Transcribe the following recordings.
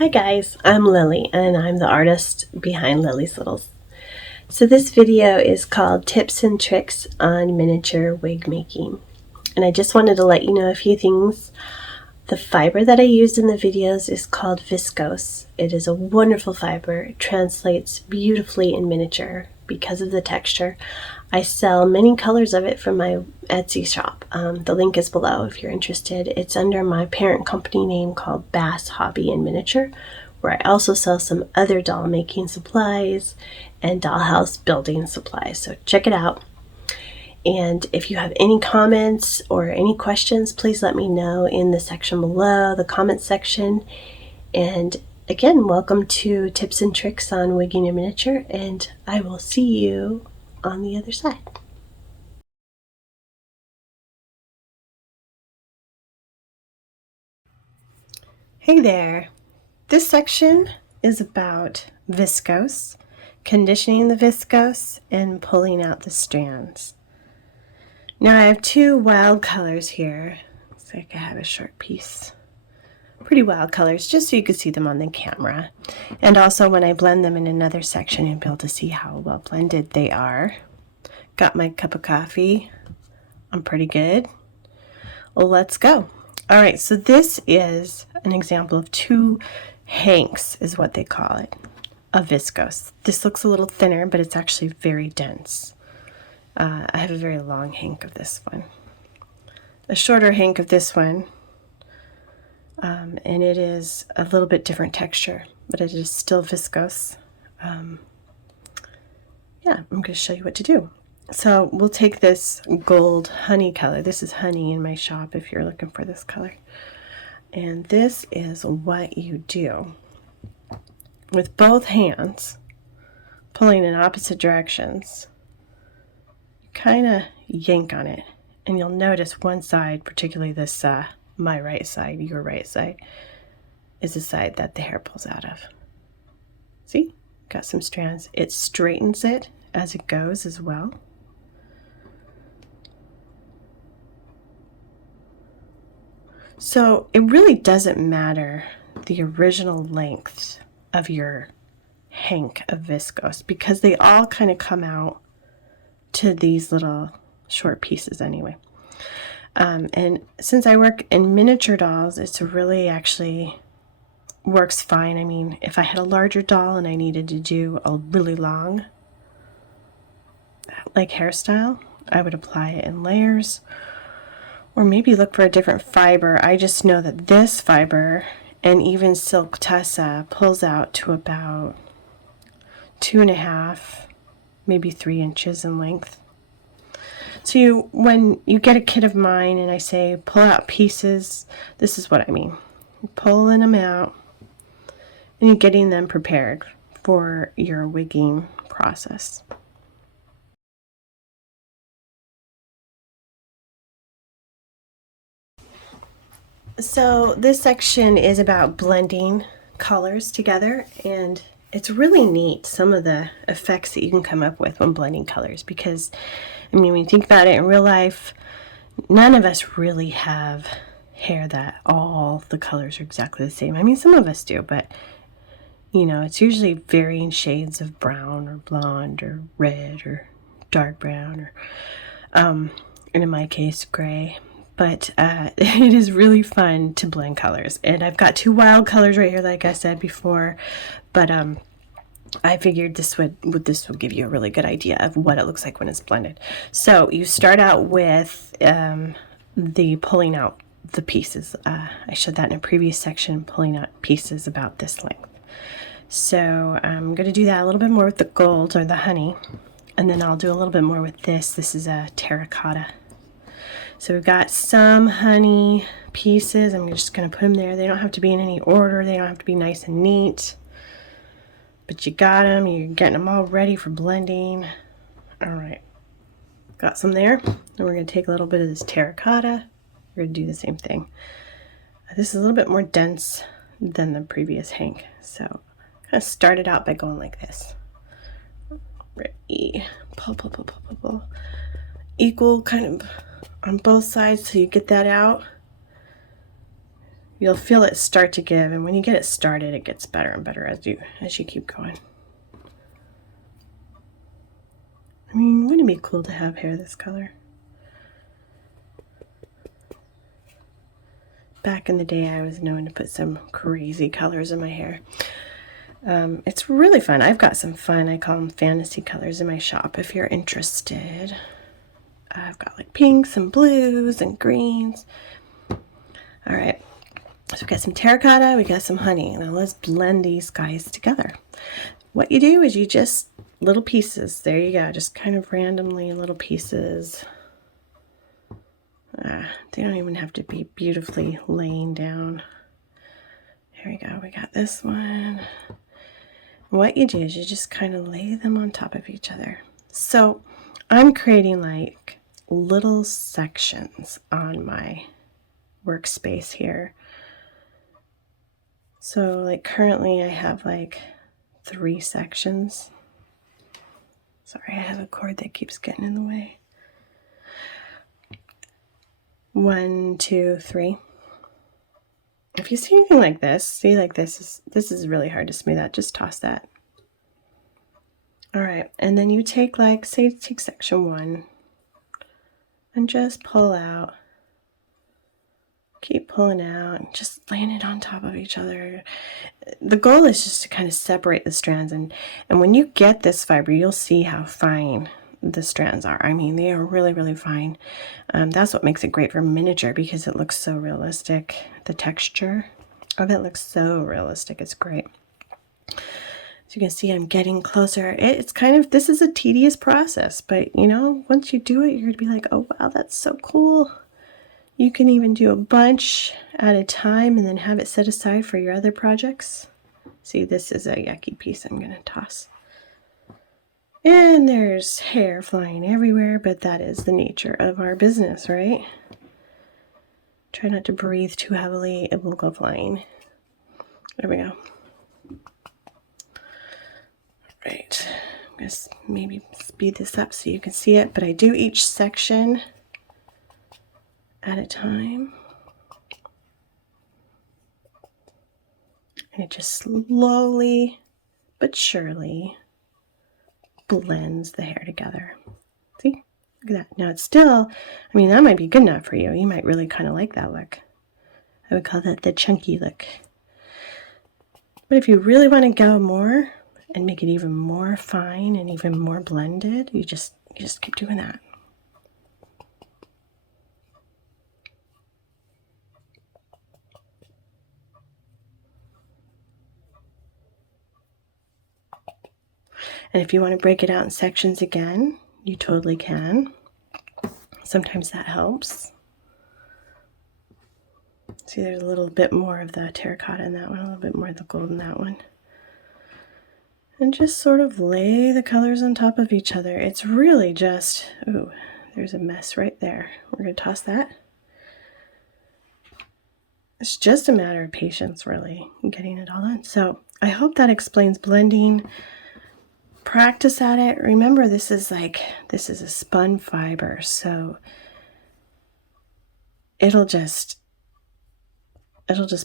Hi guys, I'm Lily and I'm the artist behind Lily's Littles. So this video is called Tips and Tricks on Miniature Wig Making. And I just wanted to let you know a few things. The fiber that I used in the videos is called viscose. It is a wonderful fiber. It translates beautifully in miniature because of the texture. I sell many colors of it from my Etsy shop. The link is below if you're interested. It's under my parent company name called Bass Hobby and Miniature, where I also sell some other doll making supplies and dollhouse building supplies. So check it out. And if you have any comments or any questions, please let me know in the section below, the comments section. And again, welcome to Tips and Tricks on Wigging in Miniature, and I will see you on the other side. Hey there! This section is about viscose, conditioning the viscose, and pulling out the strands. Now I have two wild colors here. Looks like I have a short piece. Pretty wild colors, just so you can see them on the camera. And also when I blend them in another section, you'll be able to see how well blended they are. Got my cup of coffee. I'm pretty good. Well, let's go. All right, so this is an example of two hanks, is what they call it, of viscose. This looks a little thinner, but it's actually very dense. I have a very long hank of this one. A shorter hank of this one, and it is a little bit different texture, but it is still viscose. Yeah, I'm going to show you what to do. So we'll take this gold honey color. This is honey in my shop if you're looking for this color. And this is what you do. With both hands, pulling in opposite directions, you kind of yank on it. And you'll notice one side, particularly this, my right side, your right side, is the side that the hair pulls out of. See? Got some strands. It straightens it as it goes as well. So it really doesn't matter the original length of your hank of viscose because they all kind of come out to these little short pieces anyway. And since I work in miniature dolls, it's really actually works fine. I mean, if I had a larger doll and I needed to do a really long like hairstyle, I would apply it in layers. Or maybe look for a different fiber. I just know that this fiber and even Silk Tussa pulls out to about 2.5, maybe 3 inches in length. So when you get a kit of mine and I say pull out pieces, this is what I mean. You're pulling them out and you're getting them prepared for your wigging process. So this section is about blending colors together, and it's really neat, some of the effects that you can come up with when blending colors, because I mean, when you think about it in real life, none of us really have hair that all the colors are exactly the same. I mean, some of us do, but you know, it's usually varying shades of brown or blonde or red or dark brown or and in my case gray. But it is really fun to blend colors. And I've got two wild colors right here, like I said before. But I figured this would give you a really good idea of what it looks like when it's blended. So you start out with the pulling out the pieces. I showed that in a previous section, pulling out pieces about this length. So I'm going to do that a little bit more with the gold or the honey. And then I'll do a little bit more with this. This is a terracotta. So we've got some honey pieces. I'm just going to put them there. They don't have to be in any order. They don't have to be nice and neat. But you got them. You're getting them all ready for blending. All right. Got some there. And we're going to take a little bit of this terracotta. We're going to do the same thing. This is a little bit more dense than the previous hank. So I'm going to start it out by going like this. Ready. Pull, pull, pull, pull, pull, pull. Equal kind of on both sides so you get that out. you'll feel it start to give, and when you get it started, it gets better and better as you keep going. I mean, wouldn't it be cool to have hair this color? Back in the day, I was known to put some crazy colors in my hair. It's really fun. I've got some fun, I call them fantasy colors in my shop if you're interested. I've got like pinks and blues and greens. All right, so we've got some terracotta, we got some honey. Now let's blend these guys together. What you do is you just, little pieces, there you go, just kind of randomly little pieces. They don't even have to be beautifully laying down. Here we go, we got this one. What you do is you just kind of lay them on top of each other. So I'm creating like little sections on my workspace here. So like currently I have like 3 sections. Sorry, I have a cord that keeps getting in the way. 1, 2, 3. If you see anything like this, see like this is really hard to smooth out. Just toss that. All right, and then you take like, say take section 1 and just pull out. Keep pulling out and just laying it on top of each other. The goal is just to kind of separate the strands, and when you get this fiber, you'll see how fine the strands are. I mean, they are really, really fine. That's what makes it great for miniature, because it looks so realistic. The texture of it looks so realistic. It's great. So you can see I'm getting closer. It's kind of, this is a tedious process, but you know, once you do it, you're gonna be like, oh wow, that's so cool. You can even do a bunch at a time and then have it set aside for your other projects. See, this is a yucky piece I'm gonna toss. And there's hair flying everywhere, but that is the nature of our business, right? Try not to breathe too heavily, it will go flying. There we go. Right, I'm gonna maybe speed this up so you can see it, but I do each section at a time. And it just slowly but surely blends the hair together. See? Look at that. Now it's still, I mean, that might be good enough for you. You might really kind of like that look. I would call that the chunky look. But if you really want to go more and make it even more fine and even more blended, you just keep doing that. And if you want to break it out in sections again, you totally can. Sometimes that helps. See, there's a little bit more of the terracotta in that one, a little bit more of the gold in that one. And just sort of lay the colors on top of each other. It's really just, ooh, there's a mess right there. We're going to toss that. It's just a matter of patience, really, getting it all in. So I hope that explains blending. Practice at it. Remember, this is a spun fiber, so it'll just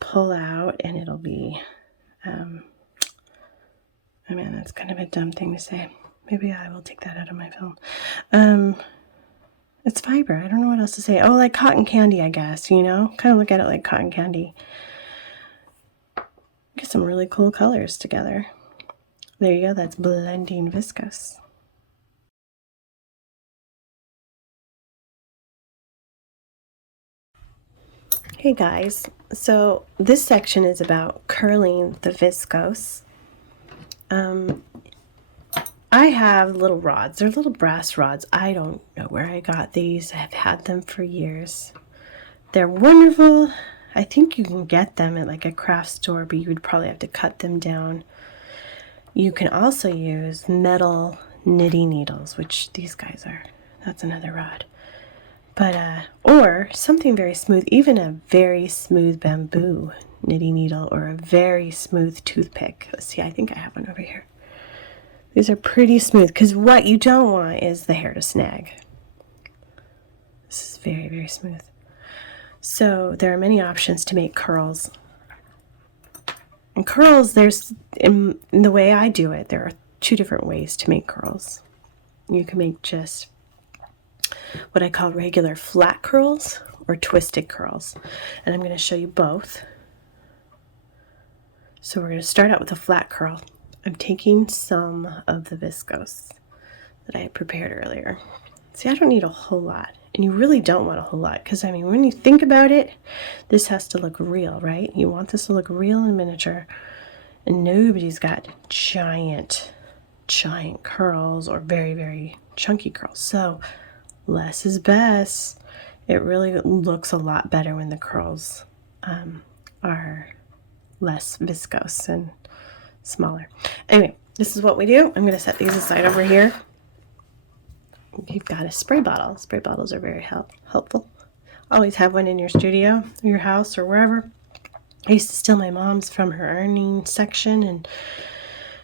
pull out, and it'll be I mean, that's kind of a dumb thing to say. Maybe I will take that out of my film. It's fiber. I don't know what else to say. Oh, like cotton candy, I guess, you know? Kind of look at it like cotton candy. Get some really cool colors together. There you go, that's blending viscose. Hey guys, so this section is about curling the viscose. I have little rods. They're little brass rods. I don't know where I got these. I've had them for years. They're wonderful. I think you can get them at like a craft store, but you would probably have to cut them down. You can also use metal knitting needles, which these guys are. That's another rod. But, or something very smooth, even a very smooth bamboo knitting needle or a very smooth toothpick. Let's see, I think I have one over here. These are pretty smooth, because what you don't want is the hair to snag. This is very, very smooth. So there are many options to make curls. And curls, in the way I do it, there are 2 different ways to make curls. You can make just what I call regular flat curls or twisted curls. And I'm going to show you both. So we're going to start out with a flat curl. I'm taking some of the viscose that I had prepared earlier. See, I don't need a whole lot. And you really don't want a whole lot because, I mean, when you think about it, this has to look real, right? You want this to look real and miniature. And nobody's got giant curls or very, very chunky curls. So less is best. It really looks a lot better when the curls are less viscose and smaller. Anyway, this is what we do. I'm going to set these aside over here. You've got a spray bottle. Spray bottles are very helpful. Always have one in your studio, or your house, or wherever. I used to steal my mom's from her ironing section, and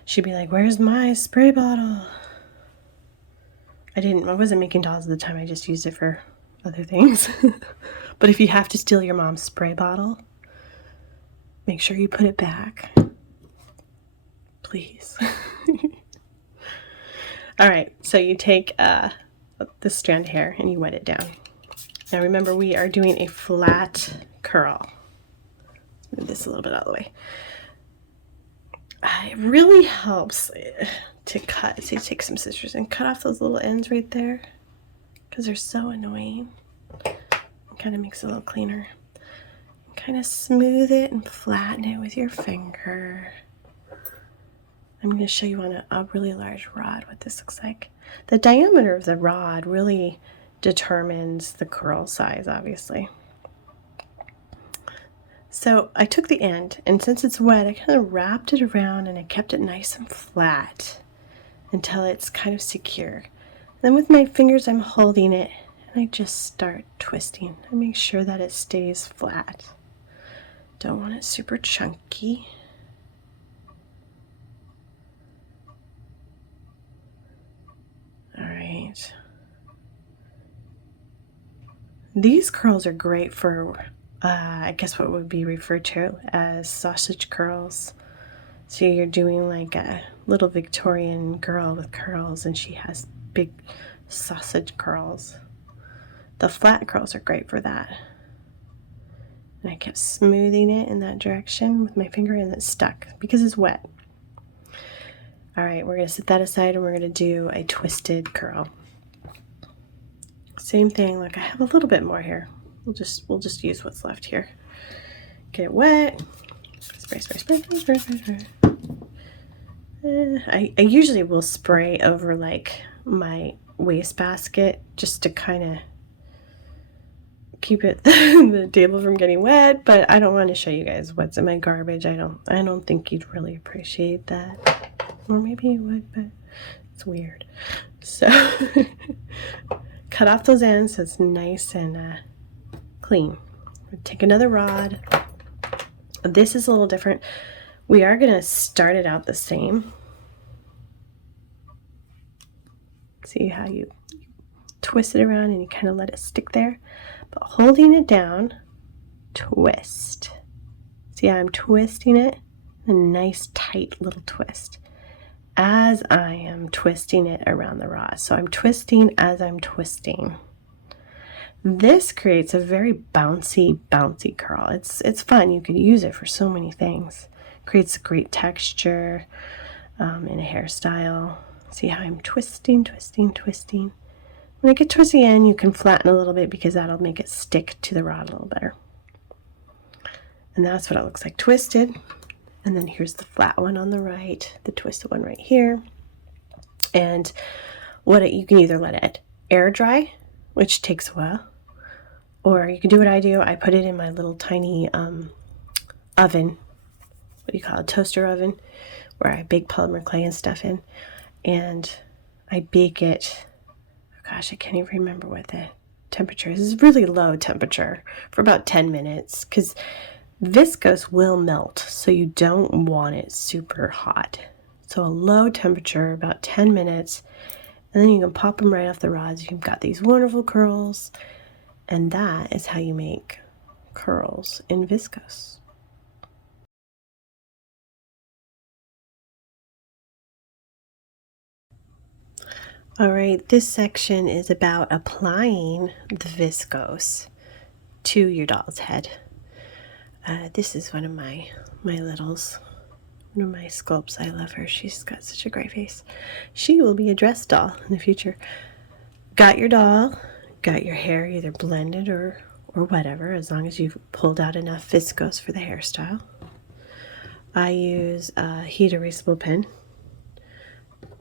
she'd be like, "Where's my spray bottle?" I wasn't making dolls at the time. I just used it for other things. But if you have to steal your mom's spray bottle, make sure you put it back. Please. All right, so you take this strand of hair and you wet it down. Now remember, we are doing a flat curl. Move this a little bit out of the way. It really helps to cut. So you take some scissors and cut off those little ends right there because they're so annoying. It kind of makes it a little cleaner. Kind of smooth it and flatten it with your finger. I'm going to show you on a really large rod what this looks like. The diameter of the rod really determines the curl size, obviously. So I took the end, and since it's wet, I kind of wrapped it around and I kept it nice and flat until it's kind of secure. Then with my fingers, I'm holding it, and I just start twisting. I make sure that it stays flat. Don't want it super chunky. All right. These curls are great for, I guess what would be referred to as sausage curls. So you're doing like a little Victorian girl with curls and she has big sausage curls. The flat curls are great for that. And I kept smoothing it in that direction with my finger and it stuck because it's wet. All right, we're going to set that aside and we're going to do a twisted curl. Same thing, look, I have a little bit more here. We'll just use what's left here. Get it wet. Spray, spray, spray, spray, spray, spray. I usually will spray over like my wastebasket just to kind of keep it the table from getting wet, but I don't want to show you guys what's in my garbage. I don't think you'd really appreciate that. Or maybe you would, but it's weird. So cut off those ends so it's nice and clean. Take another rod. This is a little different. We are going to start it out the same. See how you twist it around and you kind of let it stick there. But holding it down, twist. See how I'm twisting it? A nice tight little twist as I am twisting it around the rod. So I'm twisting as I'm twisting. This creates a very bouncy curl. It's fun. You could use it for so many things. Creates a great texture in a hairstyle. See how I'm twisting, twisting, twisting. When I get towards the end, you can flatten a little bit because that'll make it stick to the rod a little better. And that's what it looks like twisted. And then here's the flat one on the right, the twisted one right here. And you can either let it air dry, which takes a while, or you can do what I do. I put it in my little tiny oven, what do you call it, toaster oven, where I bake polymer clay and stuff in. And I bake it, gosh, I can't even remember what the temperature is. It's really low temperature for about 10 minutes because viscose will melt, so you don't want it super hot. So a low temperature, about 10 minutes, and then you can pop them right off the rods. You've got these wonderful curls, and that is how you make curls in viscose. All right, this section is about applying the viscose to your doll's head. This is one of my littles, one of my sculpts. I love her. She's got such a great face. She will be a dress doll in the future. Got your doll, got your hair either blended or whatever, as long as you've pulled out enough viscose for the hairstyle. I use a heat erasable pen,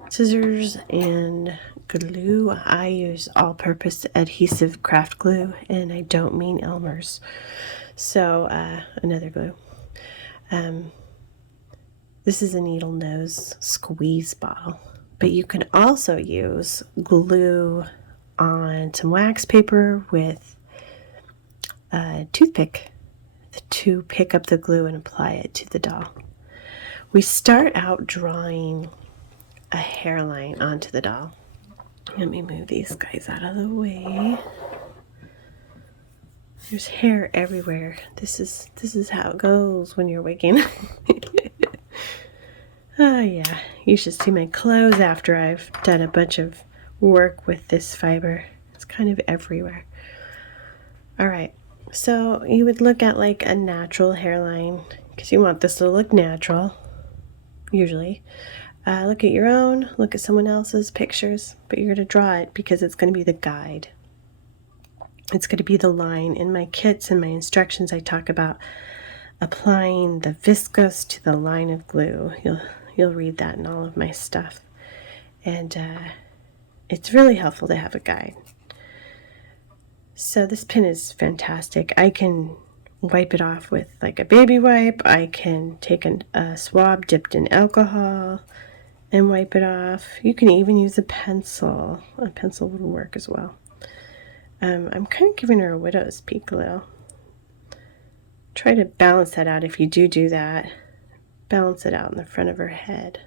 scissors, and glue. I use all-purpose adhesive craft glue, and I don't mean Elmer's. So another glue. This is a needle nose squeeze bottle, but you can also use glue on some wax paper with a toothpick to pick up the glue and apply it to the doll. We start out drawing a hairline onto the doll. Let me move these guys out of the way. There's hair everywhere. This is how it goes when you're wigging. Oh yeah, you should see my clothes after I've done a bunch of work with this fiber. It's kind of everywhere. All right, so you would look at like a natural hairline because you want this to look natural, usually. Look at your own, look at someone else's pictures, but you're going to draw it because it's going to be the guide. It's going to be the line. In my kits and my instructions, I talk about applying the viscose to the line of glue. You'll read that in all of my stuff. And it's really helpful to have a guide. So this pen is fantastic. I can wipe it off with like a baby wipe. I can take a swab dipped in alcohol and wipe it off. You can even use a pencil. A pencil would work as well. I'm kind of giving her a widow's peak a little. Try to balance that out if you do that. Balance it out in the front of her head.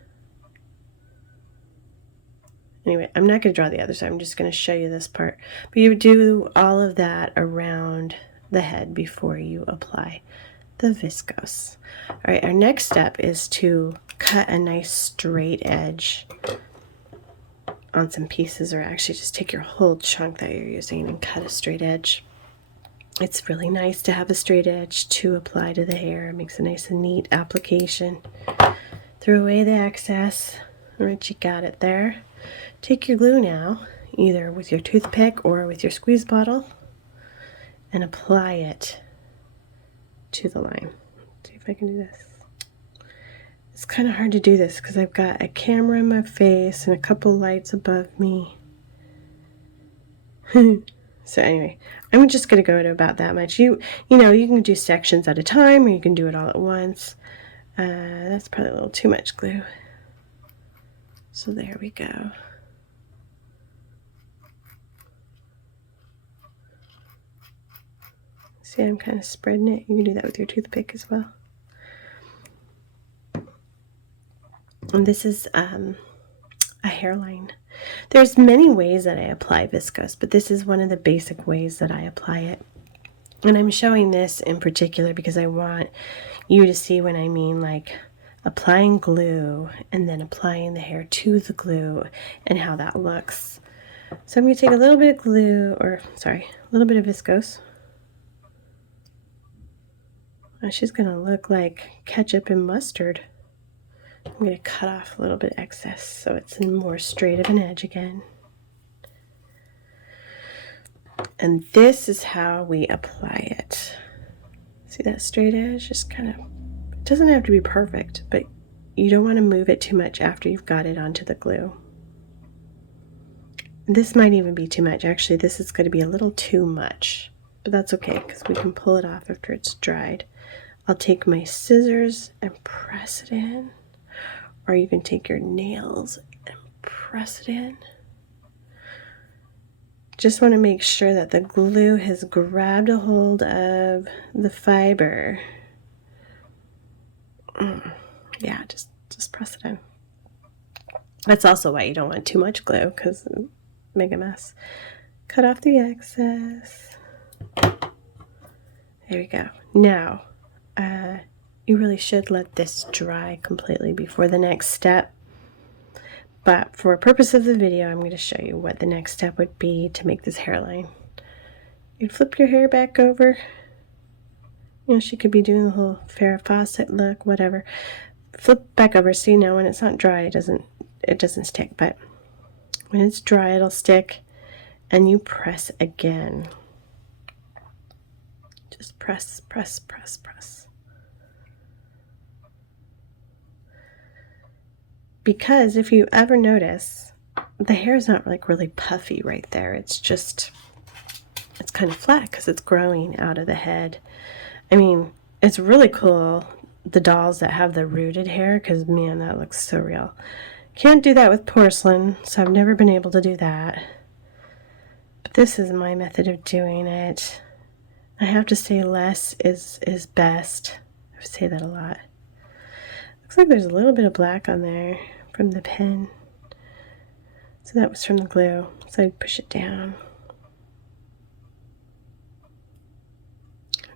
Anyway, I'm not going to draw the other side. I'm just going to show you this part. But you do all of that around the head before you apply the viscose. All right, our next step is to cut a nice straight edge on some pieces, or actually just take your whole chunk that you're using and cut a straight edge. It's really nice to have a straight edge to apply to the hair. It makes a nice and neat application. Throw away the excess. All right, you got it there. Take your glue now, either with your toothpick or with your squeeze bottle, and apply it to the line. Let's see if I can do this. It's kind of hard to do this because I've got a camera in my face and a couple lights above me. So anyway, I'm just going to go to about that much. You know, you can do sections at a time, or you can do it all at once. That's probably a little too much glue. So there we go. See, I'm kind of spreading it. You can do that with your toothpick as well. And this is a hairline. There's many ways that I apply viscose, but this is one of the basic ways that I apply it. And I'm showing this in particular because I want you to see when I mean like applying glue and then applying the hair to the glue and how that looks. So I'm going to take a little bit of glue, or sorry, a little bit of viscose. Oh, she's going to look like ketchup and mustard. I'm going to cut off a little bit excess so it's more straight of an edge again. And this is how we apply it. See that straight edge? Just kind of, it doesn't have to be perfect, but you don't want to move it too much after you've got it onto the glue. This might even be too much. Actually, this is going to be a little too much, but that's okay because we can pull it off after it's dried. I'll take my scissors and press it in. Or you can take your nails and press it in. Just want to make sure that the glue has grabbed a hold of the fiber. Yeah, just press it in. That's also why you don't want too much glue, because it'll make a mess. Cut off the excess. There we go. Now, you really should let this dry completely before the next step. But for purpose of the video, I'm going to show you what the next step would be to make this hairline. You'd flip your hair back over. You know, she could be doing the whole Farrah Fawcett look, whatever. Flip back over. See, now when it's not dry, it doesn't stick. But when it's dry, it'll stick. And you press again. Just press, press, press, press. Because if you ever notice, the hair is not like really puffy right there. It's just, it's kind of flat because it's growing out of the head. I mean, it's really cool, the dolls that have the rooted hair, because man, that looks so real. Can't do that with porcelain, so I've never been able to do that. But this is my method of doing it. I have to say less is best. I say that a lot. Looks like there's a little bit of black on there from the pen. So that was from the glue. So I'd push it down.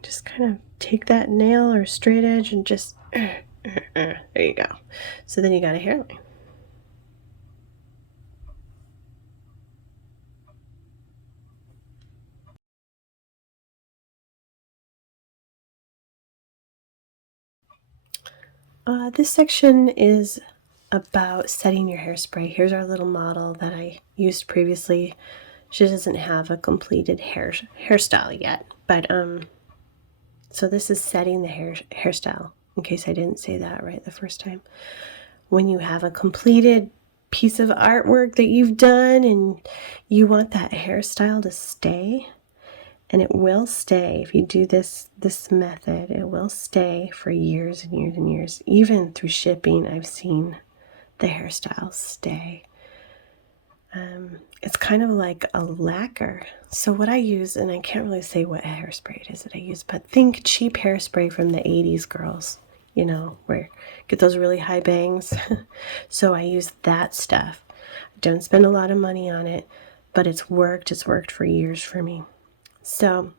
Just kind of take that nail or straight edge and just, there you go. So then you got a hairline. This section is about setting your hairspray. Here's our little model that I used previously. She doesn't have a completed hairstyle yet, but so this is setting the hairstyle, in case I didn't say that right the first time. When you have a completed piece of artwork that you've done and you want that hairstyle to stay, and it will stay if you do this method, it will stay for years and years and years. Even through shipping, I've seen the hairstyles stay. It's kind of like a lacquer. So what I use, and I can't really say what hairspray it is that I use, but think cheap hairspray from the 80s girls, you know, where get those really high bangs. So I use that stuff. I don't spend a lot of money on it, but it's worked for years for me. So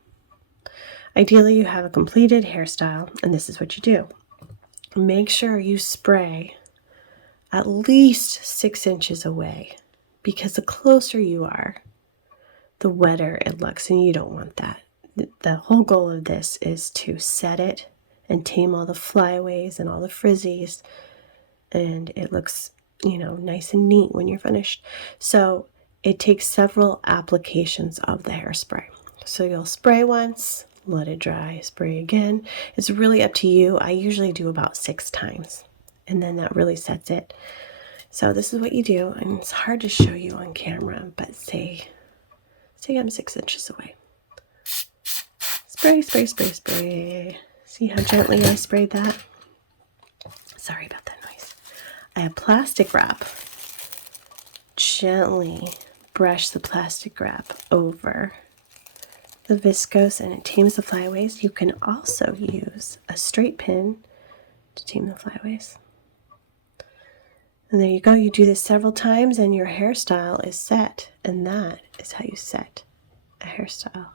ideally you have a completed hairstyle, and this is what you do. Make sure you spray at least 6 inches away, because the closer you are, the wetter it looks, and you don't want that. The whole goal of this is to set it and tame all the flyaways and all the frizzies, and it looks, you know, nice and neat when you're finished. So it takes several applications of the hairspray. So you'll spray once, let it dry, spray again. It's really up to you. I usually do about 6 times, and then that really sets it. So this is what you do, and it's hard to show you on camera, but say I'm 6 inches away. Spray, spray, spray, spray. See how gently I sprayed that? Sorry about that noise. I have plastic wrap. Gently brush the plastic wrap over the viscose, and it tames the flyaways. You can also use a straight pin to tame the flyaways. And there you go. You do this several times and your hairstyle is set. And that is how you set a hairstyle.